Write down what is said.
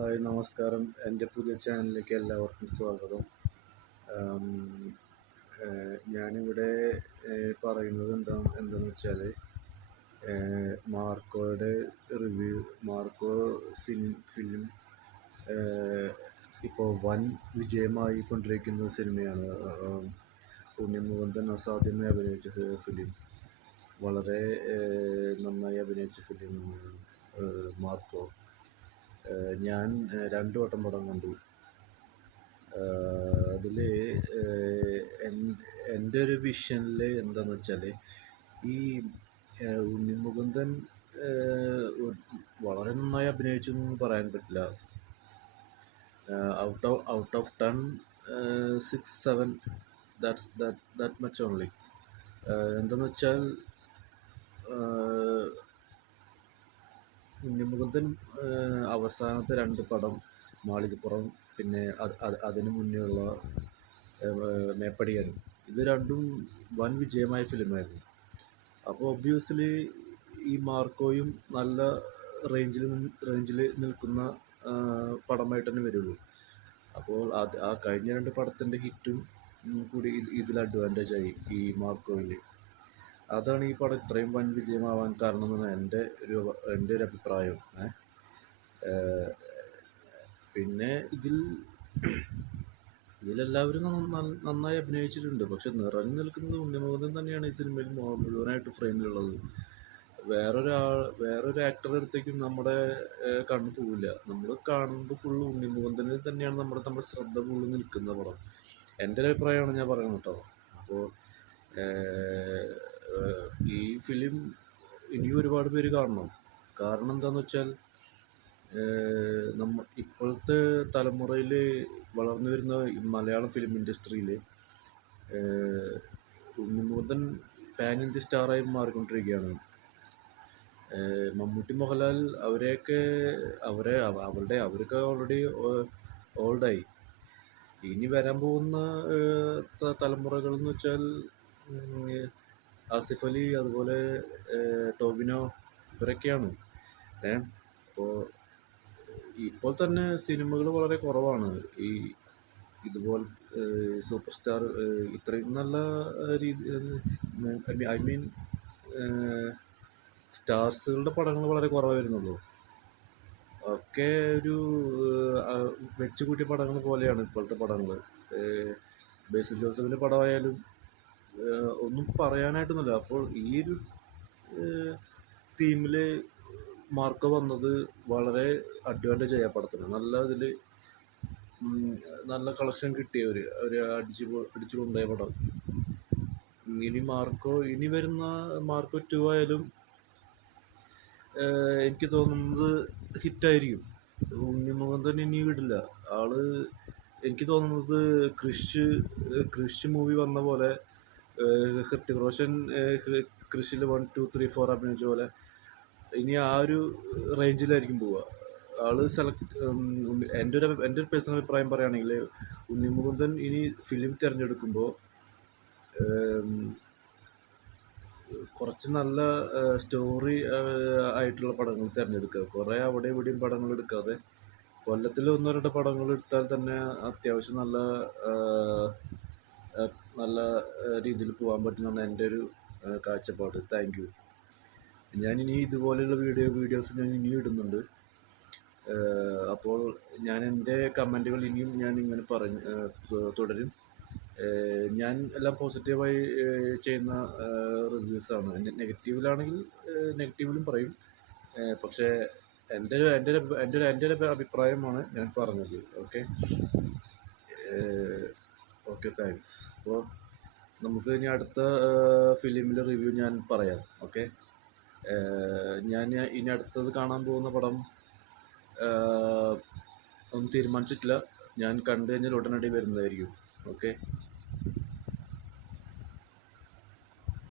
Hi നമസ്കാരം. എൻ്റെ പുതിയ ചാനലിലേക്ക് എല്ലാവർക്കും സ്വാഗതം. ആം, ഞാനിവിടെ പറയുന്നത് എന്താണെന്ന് വെച്ചാൽ മാർക്കോയുടെ റിവ്യൂ. മാർക്കോ ഫിലിം ഇപ്പോൾ വൻ വിജയമായി കൊണ്ടിരിക്കുന്ന സിനിമയാണ്. ഉണ്ണിമുകുന്ദൻ അസാധ്യമായി അഭിനയിച്ച ഫിലിം, വളരെ നന്നായി അഭിനയിച്ച ഫിലിം മാർക്കോ. ഞാൻ 2 വട്ടം പടം കണ്ടു. അതിൽ എൻ്റെ ഒരു വിഷനിൽ എന്താണെന്ന് വെച്ചാൽ, ഈ ഉണ്ണിമുകുന്ദൻ വളരെ നന്നായി അഭിനയിച്ചു എന്ന് പറയാൻ പറ്റില്ല. Out of 10, 6, 7, that much only. എന്താണെന്ന് വെച്ചാൽ, ഉണ്ണിമുകുന്ദൻ അവസാനത്തെ 2 പടം, മാളികപ്പുറം, പിന്നെ അതിന് മുന്നേയുള്ള മേപ്പടിയാൻ, ഇത് രണ്ടും വൻ വിജയമായ ഫിലിമായിരുന്നു. അപ്പോൾ ഒബ്വിയസ്ലി ഈ മാർക്കോയും നല്ല റേഞ്ചിൽ നിൽക്കുന്ന പടമായിട്ട് തന്നെ വരുള്ളൂ. അപ്പോൾ ആ കഴിഞ്ഞ 2 പടത്തിൻ്റെ ഹിറ്റും കൂടി ഇതിൽ അഡ്വാൻറ്റേജായി ഈ മാർക്കോയിൽ. അതാണ് ഈ പടം ഇത്രയും വൻ വിജയമാവാൻ കാരണമെന്നാണ് എൻ്റെ ഒരു അഭിപ്രായം. പിന്നെ ഇതിലെല്ലാവരും നന്നായി അഭിനയിച്ചിട്ടുണ്ട്. പക്ഷെ നിറഞ്ഞു നിൽക്കുന്നത് ഉണ്ണിമുകുന്ദൻ തന്നെയാണ് ഈ സിനിമയിൽ മുഴുവനായിട്ട് ഫ്രെയിമിലുള്ളത്. വേറൊരു ആക്ടറുടെ അടുത്തേക്കും നമ്മുടെ കണ്ണു പോവില്ല. നമ്മൾ കാണുമ്പോൾ ഫുള്ള് ഉണ്ണിമുകുന്ദനിൽ തന്നെയാണ് നമ്മുടെ ശ്രദ്ധ ഫുള്ള് നിൽക്കുന്ന പടം. എൻ്റെ ഒരു അഭിപ്രായമാണ് ഞാൻ പറയുന്നത് കേട്ടോ. അപ്പോൾ ഈ ഫിലിം ഇനിയും ഒരുപാട് പേര് കാണണം. കാരണം എന്താണെന്ന് വെച്ചാൽ, ഇപ്പോഴത്തെ തലമുറയിൽ വളർന്നു വരുന്ന മലയാളം ഫിലിം ഇൻഡസ്ട്രിയിൽ ഉണ്ണിമുകുന്ദൻ പാൻ ഇന്ത്യ സ്റ്റാറായി മാറിക്കൊണ്ടിരിക്കുകയാണ്. മമ്മൂട്ടി, മോഹൻലാൽ അവരൊക്കെ ഓൾറെഡി ഓൾഡായി. ഇനി വരാൻ പോകുന്ന തലമുറകൾ എന്ന് വെച്ചാൽ ആസിഫ് അലി, അതുപോലെ ടോവിനോ, ഇവരൊക്കെയാണ്. ഇപ്പോൾ തന്നെ സിനിമകൾ വളരെ കുറവാണ്. ഇതുപോലെ സൂപ്പർ സ്റ്റാർ ഇത്രയും നല്ല ഐ മീൻ സ്റ്റാർസുകളുടെ പടങ്ങൾ വളരെ കുറവേ വരുന്നുള്ളൂ. ഒക്കെ ഒരു വെച്ചുകൂട്ടിയ പടങ്ങൾ പോലെയാണ് ഇപ്പോഴത്തെ പടങ്ങൾ. ബേസിൽ ജോസഫിൻ്റെ പടമായാലും ഒന്നും പറയാനായിട്ടൊന്നുമില്ല. അപ്പോൾ ഈ ഒരു തീമിൽ മാർക്കോ വന്നത് വളരെ അഡ്വാൻറ്റേജ് ആ പടത്തിന്. നല്ല കളക്ഷൻ കിട്ടിയ ഒരു അടിച്ചു കൊണ്ടുപോയ പടം. ഇനി വരുന്ന മാർക്കോ 2 ആയാലും എനിക്ക് തോന്നുന്നത് ഹിറ്റായിരിക്കും. ഉണ്ണിമുകുന്ദൻ ഇനി വിടില്ല. എനിക്ക് തോന്നുന്നത് ക്രിഷ് മൂവി വന്ന പോലെ, ഹൃത്തിക് റോഷൻ ക്രിഷിൽ 1, 2, 3, 4 അഭിനയിച്ച പോലെ ഇനി ആ ഒരു റേഞ്ചിലായിരിക്കും പോവുക. എൻ്റെ ഒരു പേഴ്സണൽ അഭിപ്രായം പറയുകയാണെങ്കിൽ, ഉണ്ണിമുകുന്ദൻ ഇനി ഫിലിം തിരഞ്ഞെടുക്കുമ്പോൾ കുറച്ച് നല്ല സ്റ്റോറി ആയിട്ടുള്ള പടങ്ങൾ തിരഞ്ഞെടുക്കുക. കുറേ അവിടെ ഇവിടെയും പടങ്ങൾ എടുക്കാതെ കൊല്ലത്തിൽ 1-2 പടങ്ങൾ എടുത്താൽ തന്നെ അത്യാവശ്യം നല്ല രീതിയിൽ പോകാൻ പറ്റുന്നതാണ് എൻ്റെ ഒരു കാഴ്ചപ്പാട്. Thank you. ഞാനിനി ഇതുപോലെയുള്ള വീഡിയോസ് ഞാൻ ഇനിയും ഇടുന്നുണ്ട്. അപ്പോൾ ഞാൻ എൻ്റെ കമൻറ്റുകൾ ഇനിയും ഞാൻ ഇങ്ങനെ തുടരും. ഞാൻ എല്ലാം പോസിറ്റീവായി ചെയ്യുന്ന റിവ്യൂസാണ്. നെഗറ്റീവിലാണെങ്കിൽ നെഗറ്റീവിലും പറയും. പക്ഷേ എൻ്റെ ഒരു അഭിപ്രായമാണ് ഞാൻ പറഞ്ഞത്. Okay, thanks. അപ്പോൾ നമുക്ക് ഇനി അടുത്ത ഫിലിമിൻ്റെ റിവ്യൂ ഞാൻ പറയാം. ഓക്കെ, ഞാൻ ഇനി അടുത്തത് കാണാൻ പോകുന്ന പടം ഒന്നും തീരുമാനിച്ചിട്ടില്ല. ഞാൻ കണ്ടു കഴിഞ്ഞാൽ ഉടനടി വരുന്നതായിരിക്കും. ഓക്കെ.